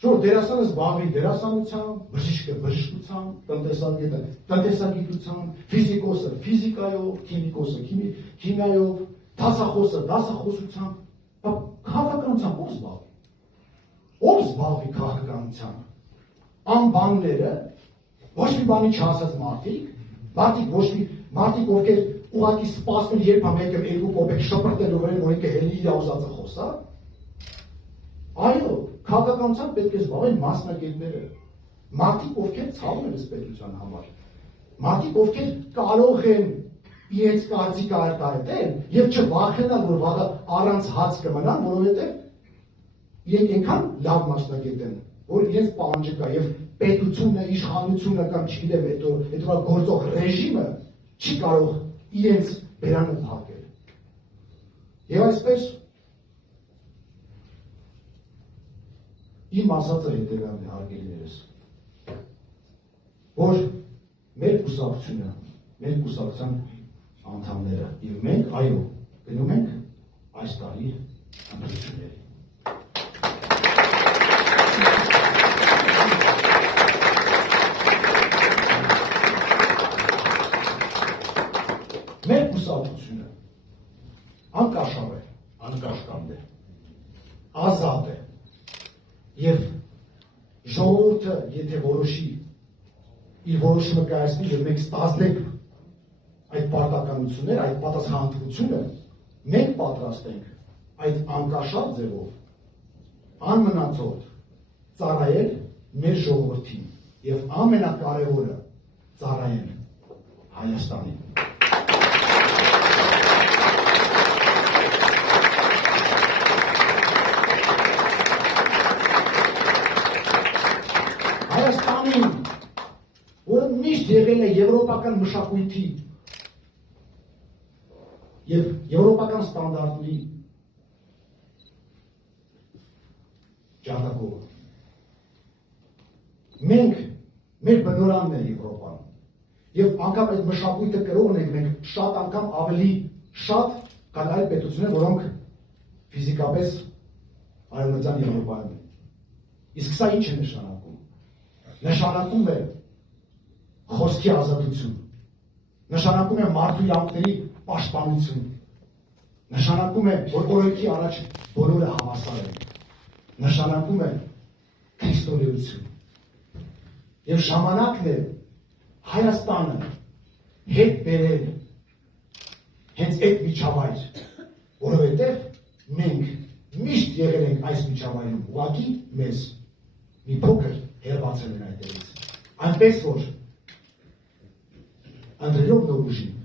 Որ դերասանը զբաղվի դերասանությամբ, բժիշկը բժշկությամբ, տնտեսագետը տնտեսագիտությամբ, ֆիզիկոսը ֆիզիկայով, քիմիկոսը քիմիայով, դասախոսը դասախոսությամբ, քաղաքականությամբ ով զբաղվի։ Ով զբաղվի քաղաքականությամբ։ Անբանները, ոչ մի բանի չասած մարդիկ, մարդիկ ովքեր ուղղակի սպասում երբ մեկը երկու կոպեկ շպրտելով են, որ ինքը հելի իր ուզածը խոսա։ Այո, քաղաքականությամբ պետք է զբաղվեն մասնագետները, մարդիկ ովքեր ցավում են պետության համար, մարդիկ ովքեր կարող են իրենց կարծիքը արտահայտել եւ չվախենալ, որ վաղը առանց հաց կմնան, որովհետեւ իրենք այնքան լավ մասնագետ են, որ իրենց պահանջը կա եւ պետությունը, իշխանությունը կամ չգիտեմ, հետո գործող ռեժիմը չի կարող իրենց բերանը փակել։ Եվ այսպես իմ ասածը հետևյալն է, հարգելիներս, որ մեր կուսակցության անդամները եւ մենք, այո, գնում ենք այս տարի ընտրությունների։ Մեր կուսակցությունը անկաշավ է, անկաշկանդ է, ազատ է եւ ժողովուրդը եթե որոշի իր որոշումը կայացնի եւ մենք ստանձնենք այդ պարտականությունները, այդ պատասխանատվությունը, մենք պատրաստ ենք այդ անկաշատ ձևով անմնացորդ ծառայել մեր ժողովրդին եւ ամենակարևորը ծառայել Հայաստանին։ Հայաստանին, որը միշտ եղել է եվրոպական մշակույթի եւ եվրոպական ստանդարտների ջատագովը։ Մենք, մեր բնորանն է Եվրոպան, եւ անգամ այդ մշակույթը կրողն ենք մենք շատ անգամ ավելի շատ, քան այլ պետություններ, որոնք ֆիզիկապես արևմտյան Եվրոպայում են։ Իսկ սա ինչ է նշանակում։ Նշանակում է խոսքի ազատություն, նշանակում է մարդու իրավունքների պաշտպանություն, նշանակում է, որ օրենքի առաջ բոլորը հավասար են, նշանակում է քրիստոնեություն։ Եվ ժամանակն է Հայաստանը հետ բերել հենց այդ միջավայր, որովհետև մենք միշտ եղել ենք այս միջավայրում, ուղղակի մեզ մի փոքր հեռացել են այդտեղից։ Այնպես որ ընտրելով նոր ուժին